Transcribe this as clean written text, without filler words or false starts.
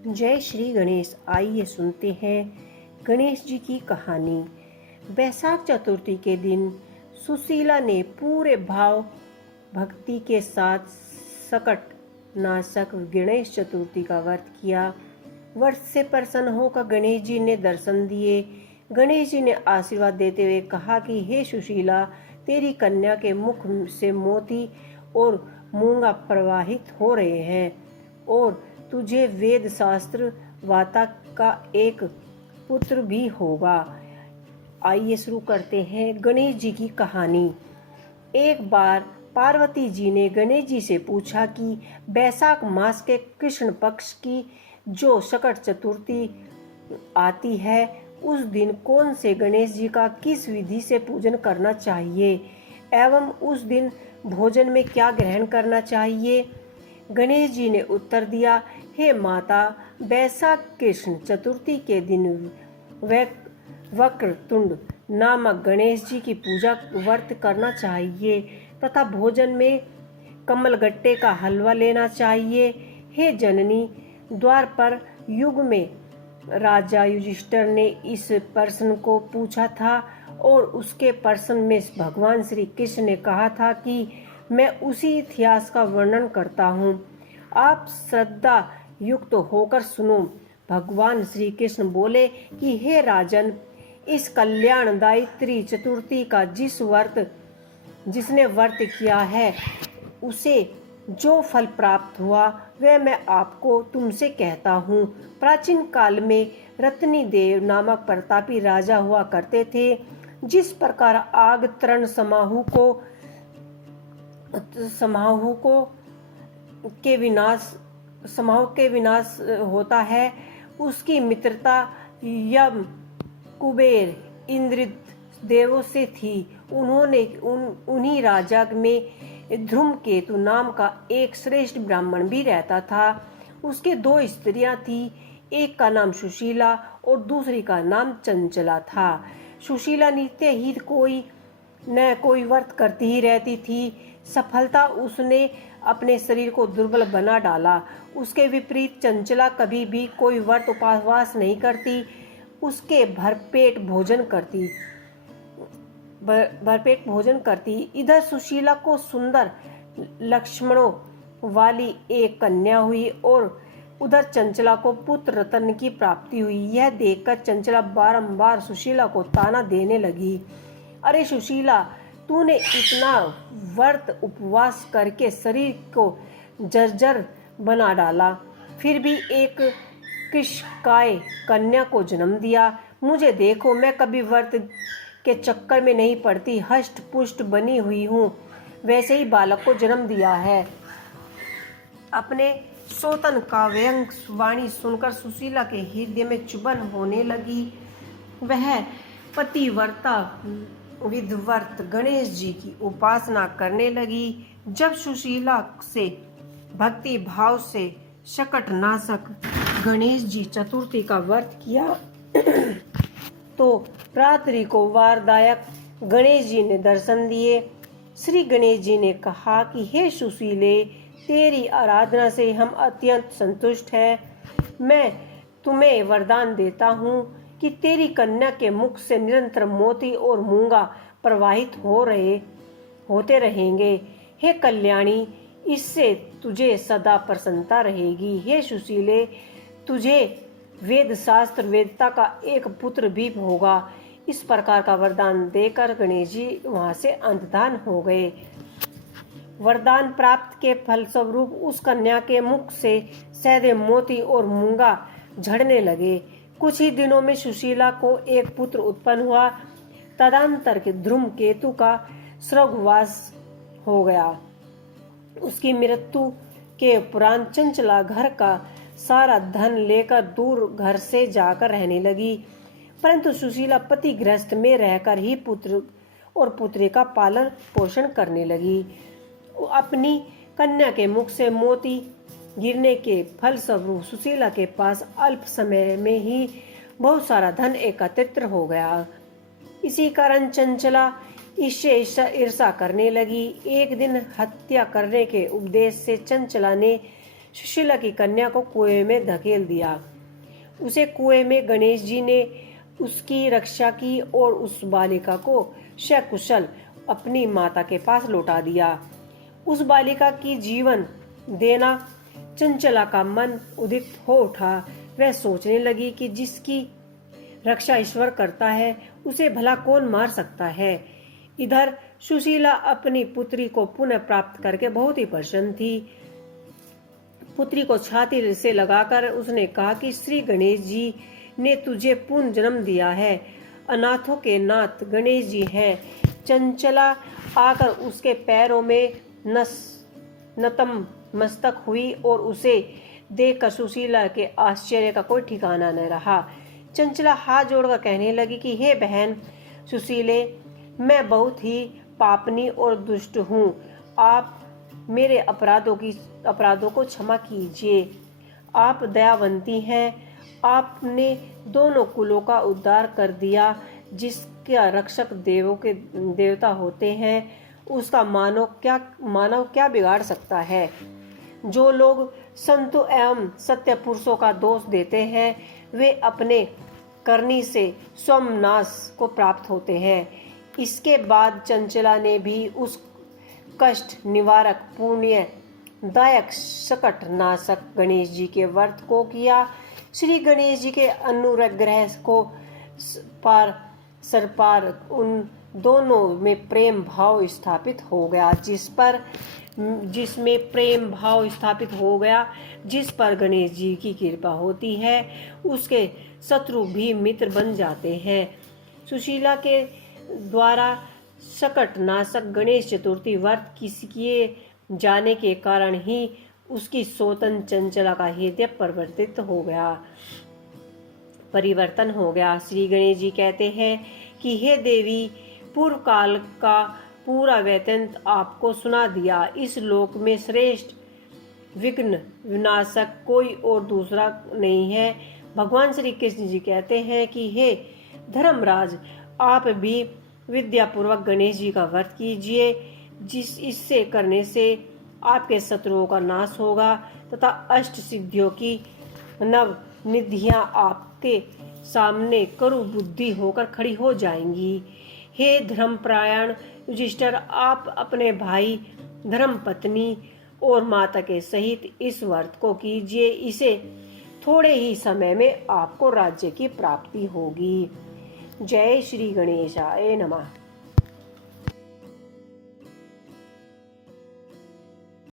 जय श्री गणेश। आइए सुनते हैं गणेश जी की कहानी। बैसाख चतुर्थी के दिन सुशीला ने पूरे भाव भक्ति के साथ सकट नाशक गणेश चतुर्थी का व्रत किया। व्रत से प्रसन्न होकर गणेश जी ने दर्शन दिए। गणेश जी ने आशीर्वाद देते हुए कहा कि हे सुशीला, तेरी कन्या के मुख से मोती और मूंगा प्रवाहित हो रहे हैं और तुझे वेद शास्त्र वाता का एक पुत्र भी होगा। आइए शुरू करते हैं गणेश जी की कहानी। एक बार पार्वती जी ने गणेश जी से पूछा कि बैसाख मास के कृष्ण पक्ष की जो शकट चतुर्थी आती है, उस दिन कौन से गणेश जी का किस विधि से पूजन करना चाहिए एवं उस दिन भोजन में क्या ग्रहण करना चाहिए। गणेश जी ने उत्तर दिया, हे माता, बैसाख कृष्ण चतुर्थी के दिन वक्रतुंड नामक गणेश जी की पूजा व्रत करना चाहिए तथा भोजन में कमलगट्टे का हलवा लेना चाहिए। हे जननी, द्वार पर युग में राजा युधिष्ठिर ने इस प्रश्न को पूछा था और उसके प्रश्न में भगवान श्री कृष्ण ने कहा था कि मैं उसी इतिहास का वर्णन करता हूँ। आप श्रद्धा युक्त होकर सुनो। भगवान श्री कृष्ण बोले कि हे राजन, इस कल्याणदायित्री चतुर्थी का जिसने व्रत किया है, उसे जो फल प्राप्त हुआ वह मैं आपको तुमसे कहता हूँ। प्राचीन काल में रत्नी देव नामक प्रतापी राजा हुआ करते थे। जिस प्रकार आग तरण समाहु के विनाश होता है, उसकी मित्रता यम, कुबेर, इंद्रजित देवों से थी। उन्हीं राजा में धूमकेतु नाम का एक श्रेष्ठ ब्राह्मण भी रहता था। उसके दो स्त्रियां थी, एक का नाम सुशीला और दूसरी का नाम चंचला था। सुशीला नित्य ही कोई न कोई व्रत करती ही रहती थी। सफलता उसने अपने शरीर को दुर्बल बना डाला। उसके विपरीत चंचला कभी भी कोई व्रत उपवास नहीं करती, उसके भरपेट भोजन करती। इधर सुशीला को सुंदर लक्ष्मणों वाली एक कन्या हुई और उधर चंचला को पुत्र रतन की प्राप्ति हुई। यह देखकर चंचला बारंबार सुशीला को ताना देने लगी, अरे सुशीला, तूने इतना व्रत उपवास करके शरीर को जर्जर बना डाला, फिर भी एक कृषकाय कन्या को जन्म दिया। मुझे देखो, मैं कभी व्रत के चक्कर में नहीं पड़ती, हष्ट पुष्ट बनी हुई हूँ, वैसे ही बालक को जन्म दिया है। अपने सौतन का व्यंग वाणी सुनकर सुशीला के हृदय में चुभन होने लगी। वह पतिव्रता विधिव्रत गणेश जी की उपासना करने लगी। जब सुशीला से भक्ति भाव से शकटनाशक गणेश जी चतुर्थी का व्रत किया तो रात्रि को वारदायक गणेश जी ने दर्शन दिए। श्री गणेश जी ने कहा कि हे सुशीले, तेरी आराधना से हम अत्यंत संतुष्ट हैं। मैं तुम्हें वरदान देता हूँ कि तेरी कन्या के मुख से निरंतर मोती और मूंगा प्रवाहित होते रहेंगे। हे कल्याणी, इससे तुझे सदा प्रसन्नता रहेगी। हे सुशीले, तुझे वेद शास्त्र वेदता का एक पुत्र भी होगा। इस प्रकार का वरदान देकर गणेश जी वहां से अंतर्धान हो गए। वरदान प्राप्त के फलस्वरूप उस कन्या के मुख से सैदे मोती और मूंगा झड़ने लगे। कुछ ही दिनों में सुशीला को एक पुत्र उत्पन्न हुआ। तदंतर के धूमकेतु का स्वर्गवास हो गया। उसकी मृत्यु के उपरांत चंचला घर का सारा धन लेकर दूर घर से जाकर रहने लगी, परंतु सुशीला पतिगृहस्थ में रहकर ही पुत्र और पुत्री का पालन पोषण करने लगी। अपनी कन्या के मुख से मोती गिरने के फलस्वरूप सुशीला के पास अल्प समय में ही बहुत सारा धन एकत्रित हो गया। इसी कारण चंचला इससे ईर्षा करने लगी। एक दिन हत्या करने के उपदेश से चंचला ने सुशीला की कन्या को कुएं में धकेल दिया। उसे कुएं में गणेश जी ने उसकी रक्षा की और उस बालिका को सकुशल अपनी माता के पास लौटा दिया। उस बालिका की जीवन देना चंचला का मन उदित हो उठा। वह सोचने लगी कि जिसकी रक्षा ईश्वर करता है उसे भला कौन मार सकता है। इधर सुशीला अपनी पुत्री को पुनः प्राप्त करके बहुत ही प्रसन्न थी। पुत्री को छाती से लगाकर उसने कहा कि श्री गणेश जी ने तुझे पुनः जन्म दिया है। अनाथों के नाथ गणेश जी हैं। चंचला आकर उसके पैरों में नतम मस्तक हुई और उसे देखकर सुशीला के आश्चर्य का कोई ठिकाना न रहा। चंचला हाथ जोड़कर कहने लगी कि हे बहन सुशीले, मैं बहुत ही पापनी और दुष्ट हूँ। आप मेरे अपराधों को क्षमा कीजिए। आप दयावंती हैं। आपने दोनों कुलों का उद्धार कर दिया। जिसका रक्षक देवता होते हैं उसका मानव क्या बिगाड़ सकता है। जो लोग संतों एवं सत्य पुरुषों का दोष देते हैं वे अपने करनी से स्वनाश को प्राप्त होते हैं। इसके बाद चंचला ने भी उस कष्ट निवारक पुण्य दायक सकट नाशक गणेश जी के व्रत को किया। श्री गणेश जी के अनुग्रह को सरपार उन दोनों में प्रेम भाव स्थापित हो गया। जिसमें प्रेम भाव स्थापित हो गया, जिस पर गणेश जी की कृपा होती है उसके शत्रु भी मित्र बन जाते हैं। सुशीला के द्वारा सकट नाशक गणेश चतुर्थी व्रत किए जाने के कारण ही उसकी सोतन चंचला का हृदय परिवर्तन हो गया। श्री गणेश जी कहते हैं कि हे देवी, पूर्व काल का पूरा वृत्तांत आपको सुना दिया। इस लोक में श्रेष्ठ विघ्न विनाशक कोई और दूसरा नहीं है। भगवान श्री कृष्ण जी कहते हैं कि हे धर्मराज, आप भी विद्यापूर्वक गणेश जी का व्रत कीजिए। इससे करने से आपके शत्रुओं का नाश होगा तथा अष्ट सिद्धियों की नव निधियां आपके सामने करु बुद्धि होकर खड़ी हो जाएंगी। हे धर्मपरायण युधिष्ठिर, आप अपने भाई धर्मपत्नी और माता के सहित इस व्रत को कीजिए। इसे थोड़े ही समय में आपको राज्य की प्राप्ति होगी। जय श्री गणेशाय नमः।